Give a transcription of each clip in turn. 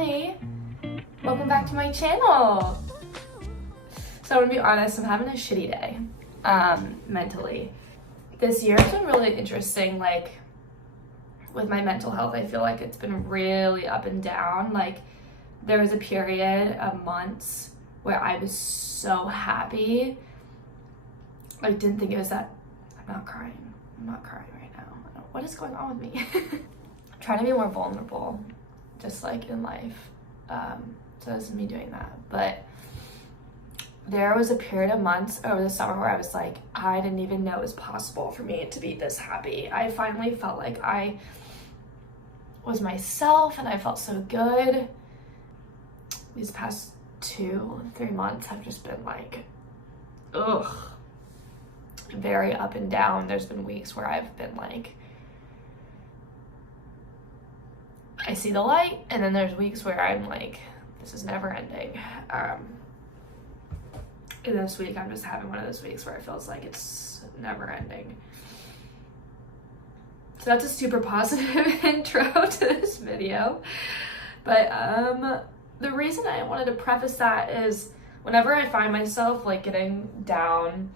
Hi, welcome back to my channel. So I'm gonna be honest, I'm having a shitty day, mentally. This year has been really interesting, like with my mental health. I feel like it's been really up and down. Like there was a period of months where I was so happy. I didn't think it was that. I'm not crying right now. What is going on with me? I'm trying to be more vulnerable, just like in life. So this is me doing that. But there was a period of months over the summer where I was like, I didn't even know it was possible for me to be this happy. I finally felt like I was myself and I felt so good. These past 2-3 months have just been like, very up and down. There's been weeks where I've been like, I see the light, and then there's weeks where I'm like, this is never ending. And this week I'm just having one of those weeks where it feels like it's never ending. So that's a super positive intro to this video. But the reason I wanted to preface that is whenever I find myself like getting down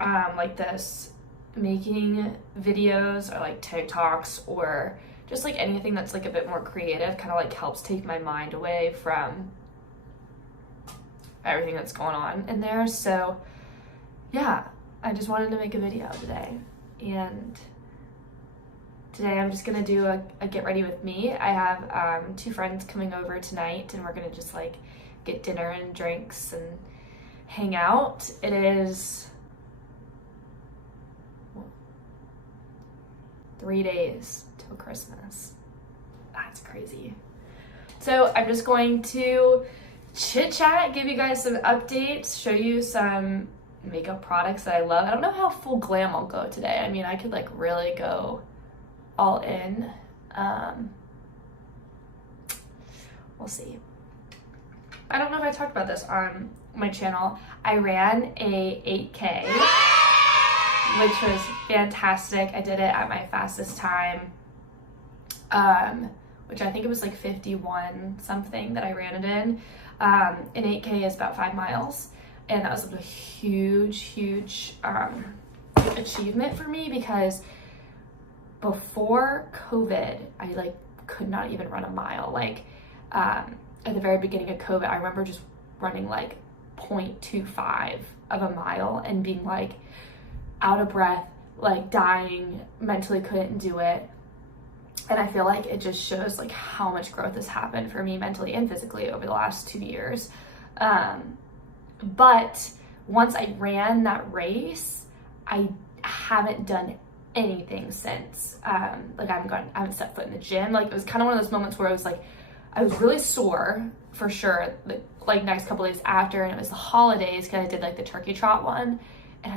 like this, making videos or like TikToks or just like anything that's like a bit more creative kind of like helps take my mind away from everything that's going on in there. So yeah, I just wanted to make a video today, and today I'm just gonna do a get ready with me. I have 2 friends coming over tonight, and we're gonna just like get dinner and drinks and hang out. It is 3 days till Christmas. That's crazy. So I'm just going to chit chat, give you guys some updates, show you some makeup products that I love. I don't know how full glam I'll go today. I mean, I could like really go all in. We'll see. I don't know if I talked about this on my channel. I ran a 8K, which was fantastic. I did it at my fastest time, which I think it was like 51 something that I ran it in. An 8K is about 5 miles, and that was a huge achievement for me, because before COVID, I like could not even run a mile. Like at the very beginning of COVID, I remember just running like 0.25 of a mile and being like out of breath, like dying, mentally couldn't do it. And I feel like it just shows like how much growth has happened for me mentally and physically over the last 2 years. But once I ran that race, I haven't done anything since. Like I haven't set foot in the gym. Like it was kind of one of those moments where I was like, I was really sore for sure, like next couple days after, and it was the holidays because I did like the turkey trot one, and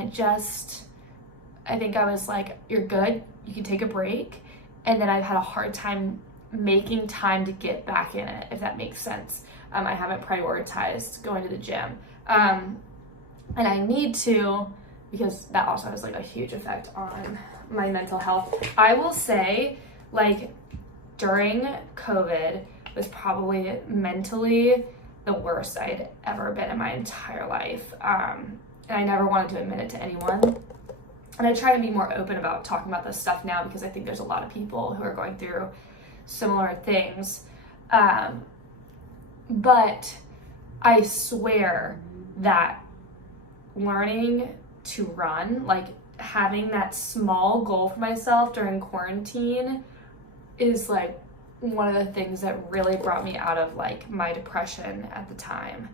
I think I was like, you're good, you can take a break. And then I've had a hard time making time to get back in it, if that makes sense. I haven't prioritized going to the gym. And I need to, because that also has like a huge effect on my mental health. I will say, like, during COVID was probably mentally the worst I'd ever been in my entire life. And I never wanted to admit it to anyone. And I try to be more open about talking about this stuff now, because I think there's a lot of people who are going through similar things. But I swear that learning to run, like having that small goal for myself during quarantine, is like one of the things that really brought me out of like my depression at the time.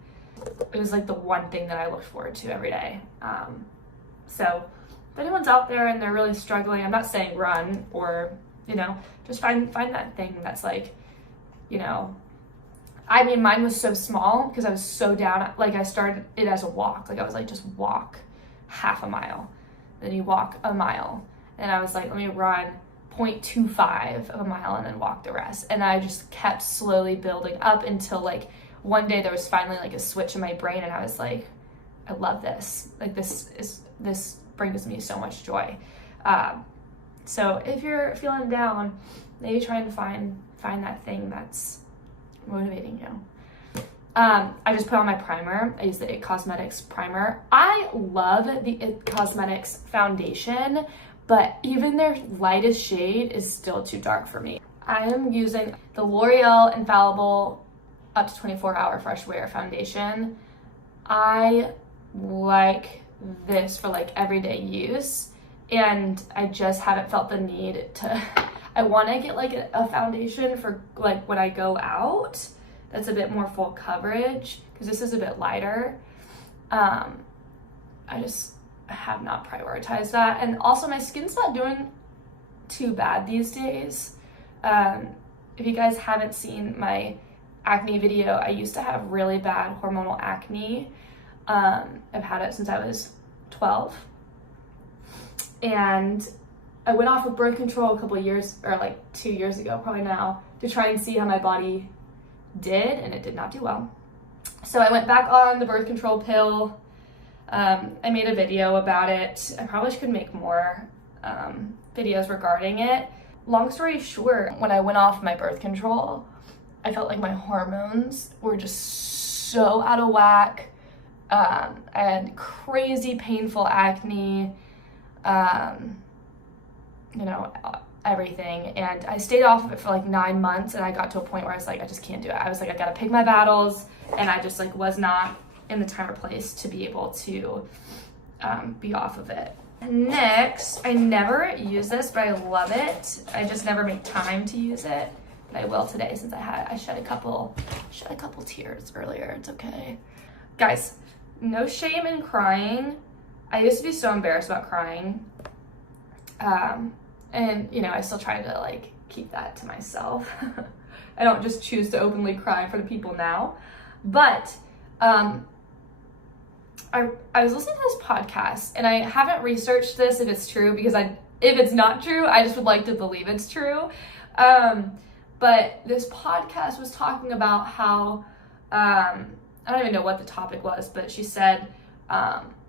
It was like the one thing that I looked forward to every day. So if anyone's out there and they're really struggling, I'm not saying run, or, you know, just find that thing that's like, you know, I mean, mine was so small because I was so down. Like I started it as a walk. Like I was like, just walk half a mile, then you walk a mile. And I was like, let me run 0.25 of a mile and then walk the rest. And I just kept slowly building up until like one day there was finally like a switch in my brain, and I was like, I love this. Like this brings me so much joy. So if you're feeling down, maybe try and find that thing that's motivating you. I just put on my primer. I use the It Cosmetics primer. I love the It Cosmetics foundation, but even their lightest shade is still too dark for me. I am using the L'Oreal Infallible up to 24-hour fresh wear foundation. I like this for like everyday use, and I just haven't felt the need to, I want to get like a foundation for like when I go out that's a bit more full coverage, because this is a bit lighter. I just have not prioritized that, and also my skin's not doing too bad these days. If you guys haven't seen my acne video, I used to have really bad hormonal acne. I've had it since I was 12, and I went off with birth control a couple of years, or like 2 years ago probably now, to try and see how my body did, and it did not do well. So I went back on the birth control pill. I made a video about it. I probably could make more videos regarding it. Long story short, when I went off my birth control, I felt like my hormones were just so out of whack. I had crazy painful acne, you know, everything. And I stayed off of it for like 9 months, and I got to a point where I was like, I just can't do it. I was like, I gotta pick my battles, and I just like was not in the time or place to be able to be off of it. Next, I never use this, but I love it. I just never make time to use it. But I will today, since I shed a couple tears earlier. It's okay. Guys, no shame in crying. I used to be so embarrassed about crying. And you know, I still try to like keep that to myself. I don't just choose to openly cry in front of people now. But I was listening to this podcast, and I haven't researched this if it's true, because if it's not true, I just would like to believe it's true. But this podcast was talking about how, I don't even know what the topic was, but she said,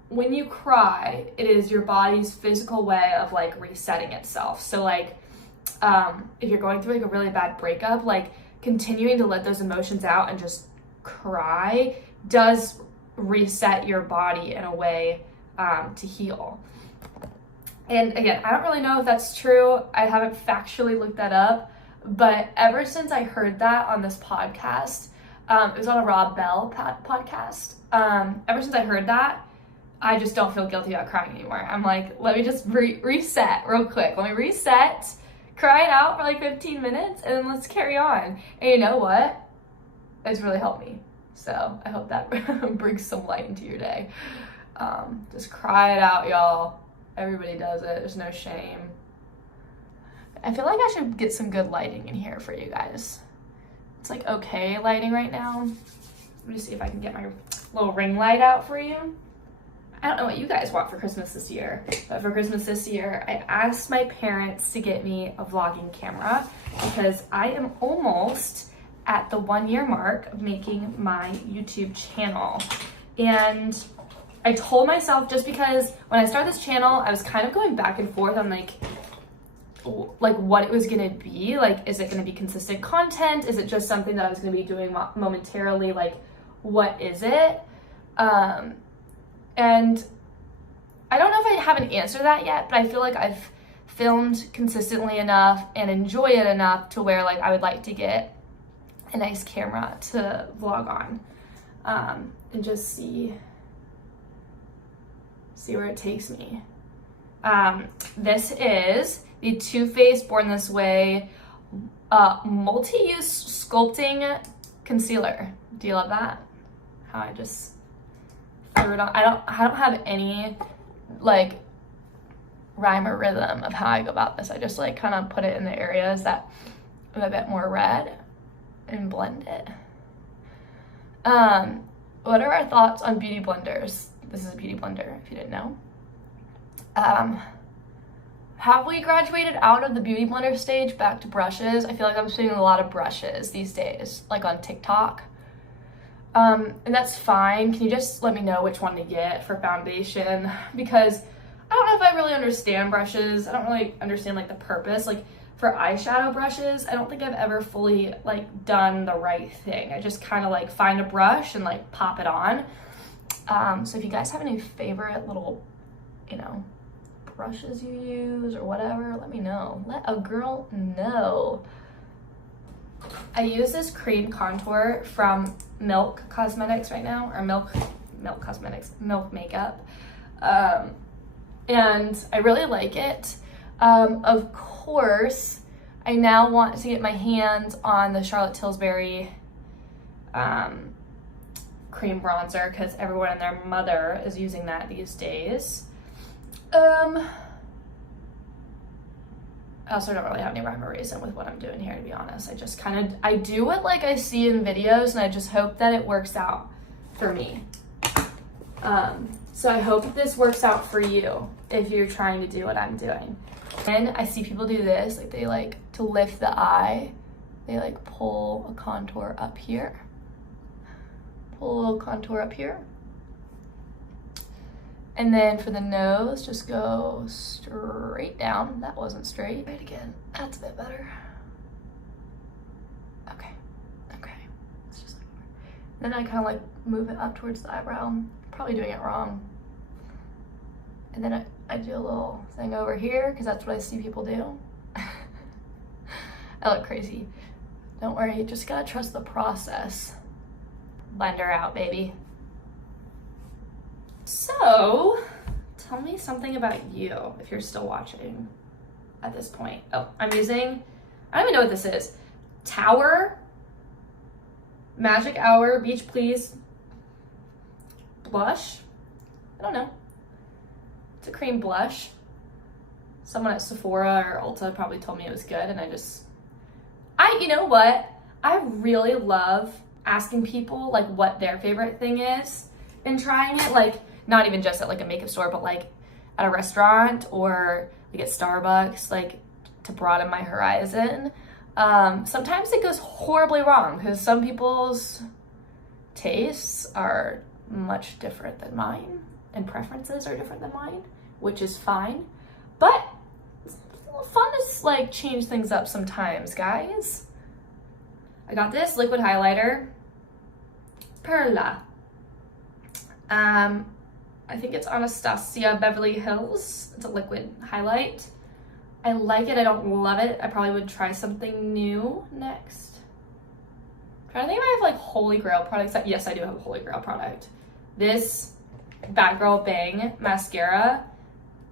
when you cry, it is your body's physical way of like resetting itself. So like, if you're going through like a really bad breakup, like continuing to let those emotions out and just cry does reset your body in a way to heal. And again, I don't really know if that's true. I haven't factually looked that up, but ever since I heard that on this podcast, it was on a Rob Bell podcast. Ever since I heard that, I just don't feel guilty about crying anymore. I'm like, let me just reset real quick. Let me reset, cry it out for like 15 minutes, and then let's carry on. And you know what? It's really helped me. So I hope that brings some light into your day. Just cry it out, y'all. Everybody does it. There's no shame. I feel like I should get some good lighting in here for you guys. It's like okay lighting right now. Let me see if I can get my little ring light out for you. I don't know what you guys want for Christmas this year, but for Christmas this year, I asked my parents to get me a vlogging camera, because I am almost at the 1 year mark of making my YouTube channel. And I told myself, just because when I started this channel, I was kind of going back and forth on like what it was gonna be. Like, is it gonna be consistent content? Is it just something that I was gonna be doing momentarily? Like, what is it? And I don't know if I have an answer to that yet, but I feel like I've filmed consistently enough and enjoy it enough to where like I would like to get a nice camera to vlog on, and just see where it takes me. This is the Too Faced Born This Way multi-use sculpting concealer. Do you love that? How I just threw it on. I don't have any like rhyme or rhythm of how I go about this. I just like kind of put it in the areas that are a bit more red and blend it. What are our thoughts on beauty blenders? This is a beauty blender, if you didn't know. Have we graduated out of the beauty blender stage back to brushes? I feel like I'm seeing a lot of brushes these days, like on TikTok. And that's fine. Can you just let me know which one to get for foundation? Because I don't know if I really understand brushes. I don't really understand like the purpose. Like, for eyeshadow brushes, I don't think I've ever fully like done the right thing. I just kind of like find a brush and like pop it on. So if you guys have any favorite little, you know, brushes you use or whatever, let me know. Let a girl know. I use this cream contour from Milk Cosmetics right now, or Milk Cosmetics, Milk Makeup. And I really like it. Of course, I now want to get my hands on the Charlotte Tilbury cream bronzer because everyone and their mother is using that these days. I also don't really have any rhyme or reason with what I'm doing here, to be honest. I just I do it like I see in videos, and I just hope that it works out for me. So I hope this works out for you if you're trying to do what I'm doing. And I see people do this, like they like to lift the eye, they like pull a contour up here. Pull a little contour up here. And then for the nose, just go straight down. That wasn't straight. Right again. That's a bit better. Okay. It's just like, then I kind of like move it up towards the eyebrow. I'm probably doing it wrong. And then I do a little thing over here because that's what I see people do. I look crazy. Don't worry, you just gotta trust the process. Blend her out, baby. So, tell me something about you if you're still watching at this point. Oh, I'm using, I don't even know what this is. Tower, Magic Hour, Beach Please blush. I don't know. It's a cream blush. Someone at Sephora or Ulta probably told me it was good, and you know what? I really love asking people like what their favorite thing is and trying it, like not even just at like a makeup store, but like at a restaurant or like at Starbucks, like to broaden my horizon. Sometimes it goes horribly wrong because some people's tastes are much different than mine and preferences are different than mine, which is fine. But it's a little fun to like change things up sometimes, guys. I got this liquid highlighter, Perla. I think it's Anastasia Beverly Hills. It's a liquid highlight. I like it. I don't love it. I probably would try something new next. I'm trying to think if I have like Holy Grail products. Yes, I do have a Holy Grail product. This Bad Girl Bang mascara,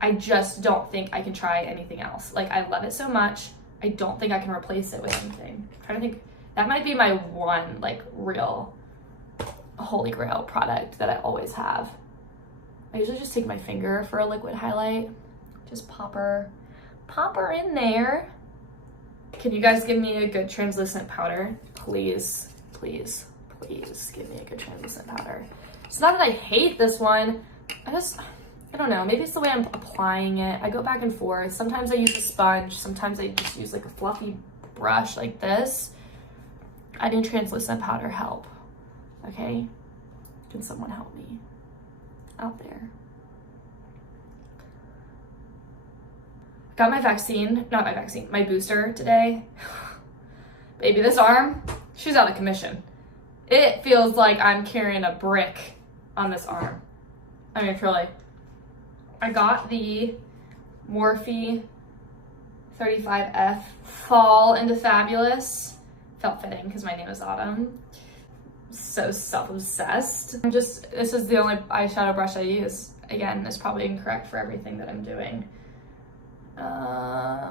I just don't think I can try anything else. Like, I love it so much, I don't think I can replace it with anything. I'm trying to think, that might be my one like real Holy Grail product that I always have. I usually just take my finger for a liquid highlight. Just pop her in there. Can you guys give me a good translucent powder? Please, please, please give me a good translucent powder. It's not that I hate this one. I don't know, maybe it's the way I'm applying it. I go back and forth. Sometimes I use a sponge. Sometimes I just use like a fluffy brush like this. I need translucent powder help. Okay? Can someone help me out there? Got my booster today. Baby, this arm, she's out of commission. It feels like I'm carrying a brick on this arm. I mean, truly. I got the Morphe 35F Fall into Fabulous. Felt fitting because my name is Autumn. So self-obsessed. This is the only eyeshadow brush I use. Again, it's probably incorrect for everything that I'm doing. I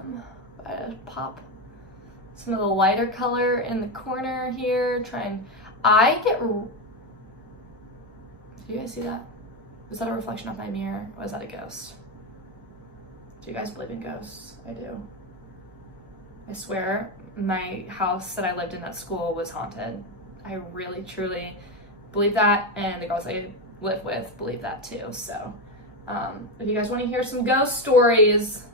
just pop some of the lighter color in the corner here. Do you guys see that? Was that a reflection of my mirror, or was that a ghost? Do you guys believe in ghosts? I do. I swear my house that I lived in at school was haunted. I really, truly believe that, and the girls I live with believe that too. So if you guys want to hear some ghost stories,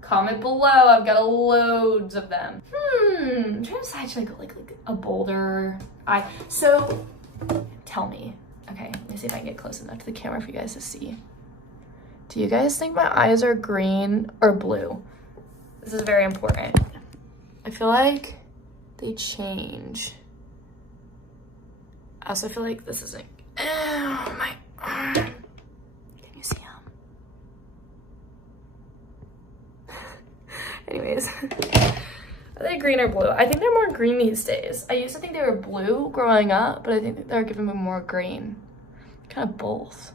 comment below. I've got loads of them. I'm trying to decide, should I go like a bolder eye? So tell me. Okay, let me see if I can get close enough to the camera for you guys to see. Do you guys think my eyes are green or blue? This is very important. I feel like they change. I also feel like this isn't, oh my arm. Can you see them? Anyways, are they green or blue? I think they're more green these days. I used to think they were blue growing up, but I think they're giving me more green. Kind of both.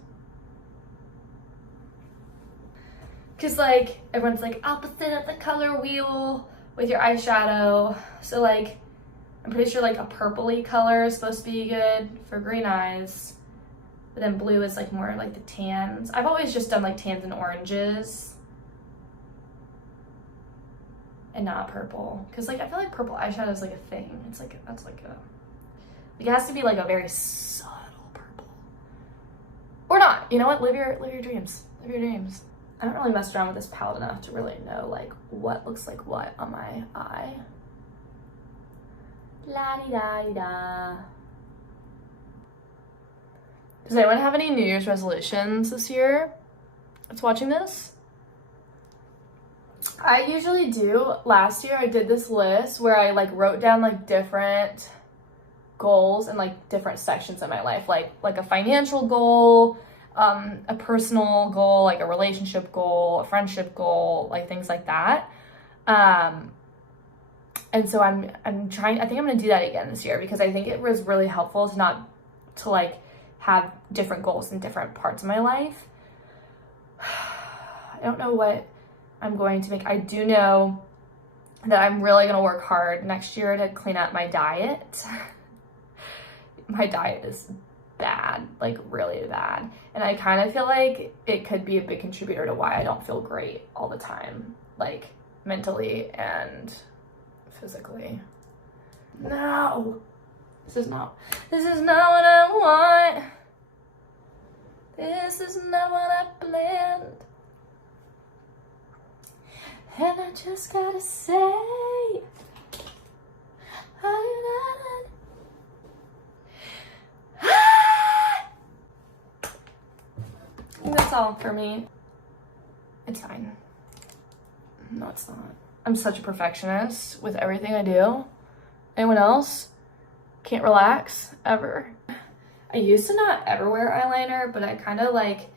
Cause like, everyone's like, opposite of the color wheel with your eyeshadow. So like, I'm pretty sure like a purpley color is supposed to be good for green eyes. But then blue is like more like the tans. I've always just done like tans and oranges. And not purple. Cause like, I feel like purple eyeshadow is like a thing. It's like, that's like a, like it has to be like a very subtle purple. Or not, you know what? Live your dreams, live your dreams. I don't really mess around with this palette enough to really know like what looks like what on my eye. La-di-da-di-da. Does anyone have any New Year's resolutions this year that's watching this? I usually do. Last year I did this list where I like wrote down like different goals and like different sections of my life, like a financial goal, a personal goal, like a relationship goal, a friendship goal, like things like that. And so I'm trying, I think I'm going to do that again this year because I think it was really helpful to like have different goals in different parts of my life. I don't know what I'm going to make. I do know that I'm really going to work hard next year to clean up my diet. My diet is bad, like really bad. And I kind of feel like it could be a big contributor to why I don't feel great all the time, like mentally and physically. No, this is not what I want. This is not what I planned. And I just gotta say, that's all for me. It's fine. No, it's not. I'm such a perfectionist with everything I do. Anyone else? Can't relax ever. I used to not ever wear eyeliner, but I kind of like,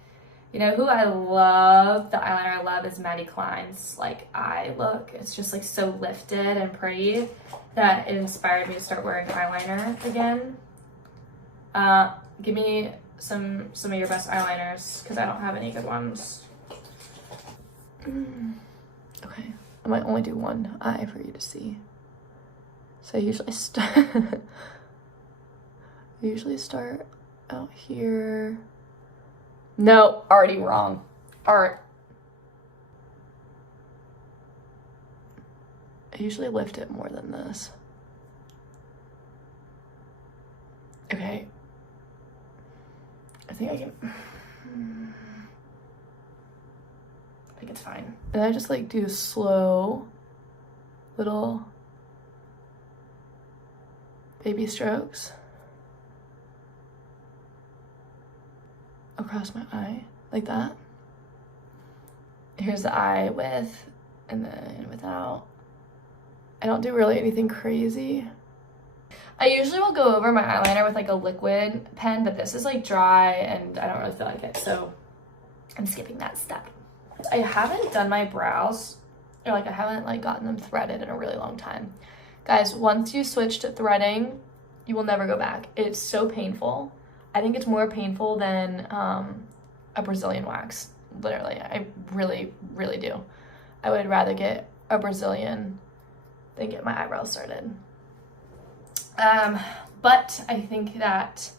you know who I love? The eyeliner I love is Maddie Klein's like eye look. It's just like so lifted and pretty that it inspired me to start wearing eyeliner again. Give me some of your best eyeliners because I don't have any good ones. Okay, I might only do one eye for you to see. So I usually start out here. No, already wrong. I usually lift it more than this. Okay. I think I think it's fine. And I just like do slow little baby strokes across my eye, like that. Here's the eye with, and then without. I don't do really anything crazy. I usually will go over my eyeliner with like a liquid pen, but this is like dry and I don't really feel like it, so I'm skipping that step. I haven't done my brows, or like I haven't like gotten them threaded in a really long time. Guys, once you switch to threading, you will never go back. It's so painful. I think it's more painful than a Brazilian wax. Literally, I really, really do. I would rather get a Brazilian than get my eyebrows started. But I think that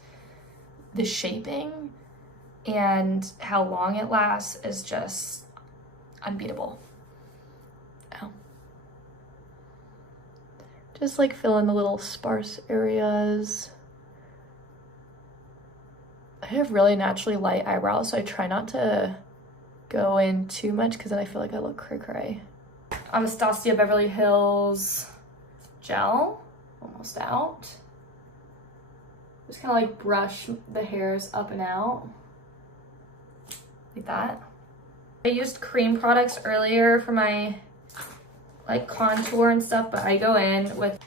the shaping and how long it lasts is just unbeatable. Ow. Just like fill in the little sparse areas. I have really naturally light eyebrows, so I try not to go in too much because then I feel like I look cray-cray. Anastasia Beverly Hills gel, almost out. Just kind of like brush the hairs up and out, like that. I used cream products earlier for my like contour and stuff, but I go in with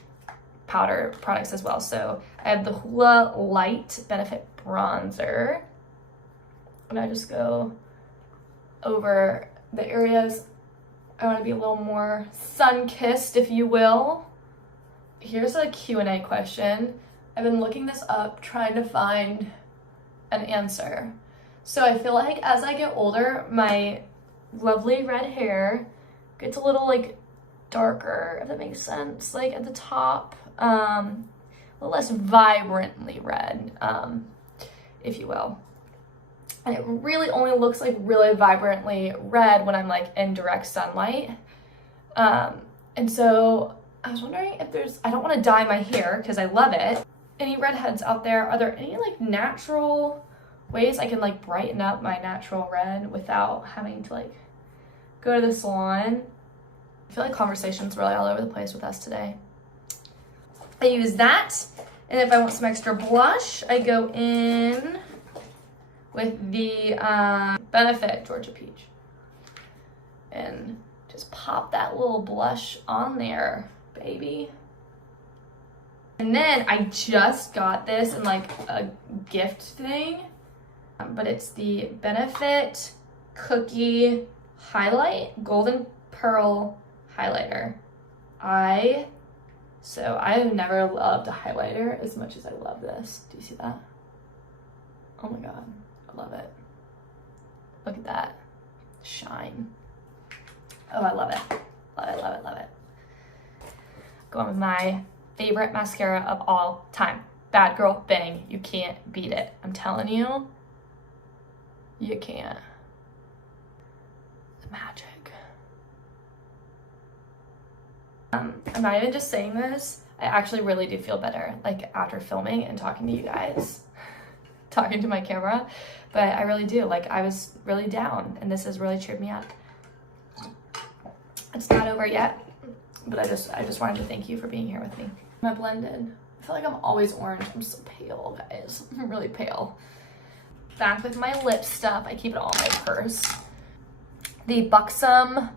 powder products as well. So I have the Hoola Light Benefit Bronzer, and I just go over the areas I want to be a little more sun-kissed, if you will. Here's a Q&A question. I've been looking this up, trying to find an answer. So I feel like as I get older, my lovely red hair gets a little like darker, if that makes sense, like at the top, a little less vibrantly red, if you will. And it really only looks like really vibrantly red when I'm like in direct sunlight. And so I was wondering if I don't want to dye my hair because I love it. Any redheads out there? Are there any like natural ways I can like brighten up my natural red without having to like go to the salon? I feel like conversation's really all over the place with us today. I use that, and if I want some extra blush, I go in with the Benefit Georgia Peach and just pop that little blush on there, baby. And then I just got this in like a gift thing, but it's the Benefit Cookie Highlight Golden Pearl Highlighter. I have never loved a highlighter as much as I love this. Do you see that? Oh my god, I love it. Look at that shine. Oh, I love it. Love it, love it, love it. Going with my favorite mascara of all time. Bad Girl Bang. You can't beat it. I'm telling you, you can't. The magic. I'm not even just saying this. I actually really do feel better, like after filming and talking to you guys, talking to my camera, but I really do. Like I was really down, and this has really cheered me up. It's not over yet, but I just wanted to thank you for being here with me. Am I blended? I feel like I'm always orange. I'm so pale, guys. I'm really pale. Back with my lip stuff. I keep it all in my purse. The Buxom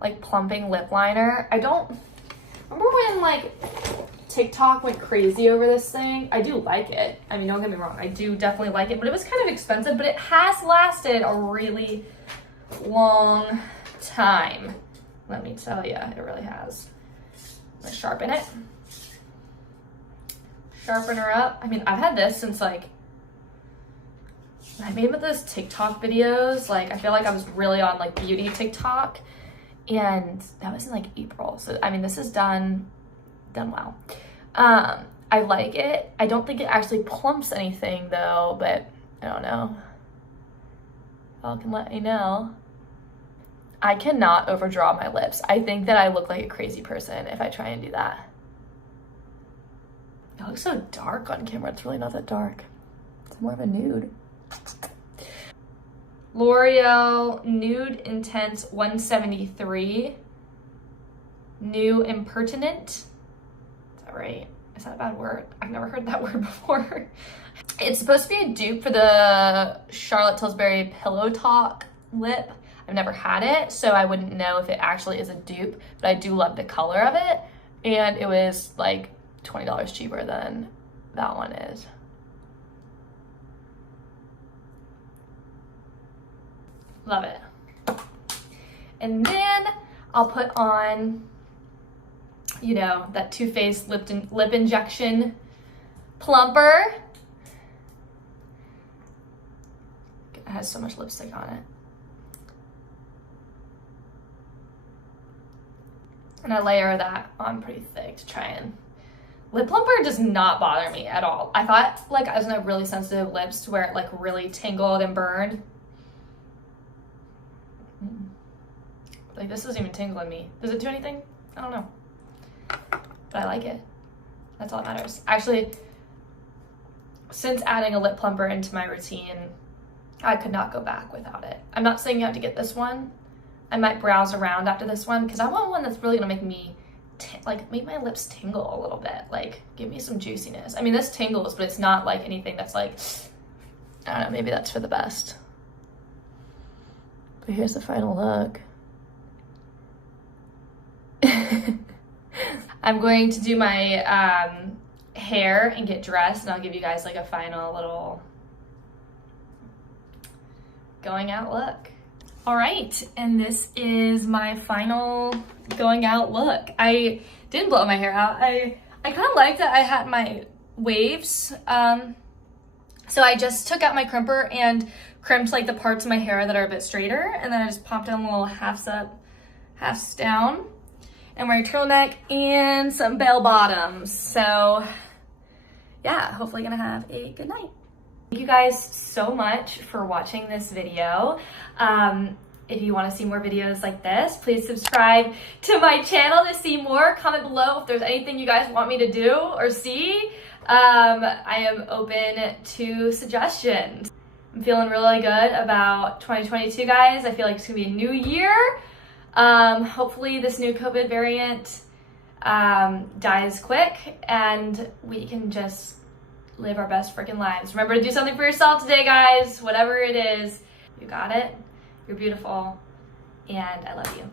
like plumping lip liner. I don't remember when like TikTok went crazy over this thing. I do like it. I mean, don't get me wrong. I do definitely like it, but it was kind of expensive, but it has lasted a really long time. Let me tell you, it really has. I'm gonna sharpen it. Sharpen her up. I mean, I've had this since like, I made those TikTok videos. Like, I feel like I was really on like beauty TikTok, and that was in like April. So, I mean, this is done well. I like it. I don't think it actually plumps anything though, but I don't know. Y'all can let me know. I cannot overdraw my lips. I think that I look like a crazy person if I try and do that. It looks so dark on camera. It's really not that dark. It's more of a nude. L'Oreal Nude Intense 173. New Impertinent. Is that right? Is that a bad word? I've never heard that word before. It's supposed to be a dupe for the Charlotte Tilbury Pillow Talk lip. I've never had it, so I wouldn't know if it actually is a dupe, but I do love the color of it, and it was like $20 cheaper than that one is. Love it. And then I'll put on, you know, that Too Faced lip injection plumper. It has so much lipstick on it. And I layer that on pretty thick to try and... Lip plumper does not bother me at all. I thought like I was gonna have really sensitive lips to where it like really tingled and burned. Like this doesn't even tingle in me. Does it do anything? I don't know. But I like it. That's all that matters. Actually, since adding a lip plumper into my routine, I could not go back without it. I'm not saying you have to get this one. I might browse around after this one because I want one that's really gonna make me make my lips tingle a little bit. Like give me some juiciness. I mean, this tingles, but it's not like anything that's like, I don't know, maybe that's for the best. But here's the final look. I'm going to do my hair and get dressed, and I'll give you guys like a final little going out look. All right, and this is my final going out look. I didn't blow my hair out. I kind of liked that I had my waves. So I just took out my crimper and crimped like the parts of my hair that are a bit straighter, and then I just popped down little halves up, halves down, and wearing a turtleneck and some bell bottoms. So yeah, hopefully gonna have a good night. Thank you guys so much for watching this video. If you want to see more videos like this, please subscribe to my channel to see more. Comment below if there's anything you guys want me to do or see. I am open to suggestions. I'm feeling really good about 2022, guys. I feel like it's gonna be a new year. Hopefully this new COVID variant dies quick and we can just live our best freaking lives. Remember to do something for yourself today, guys. Whatever it is, you got it. You're beautiful, and I love you.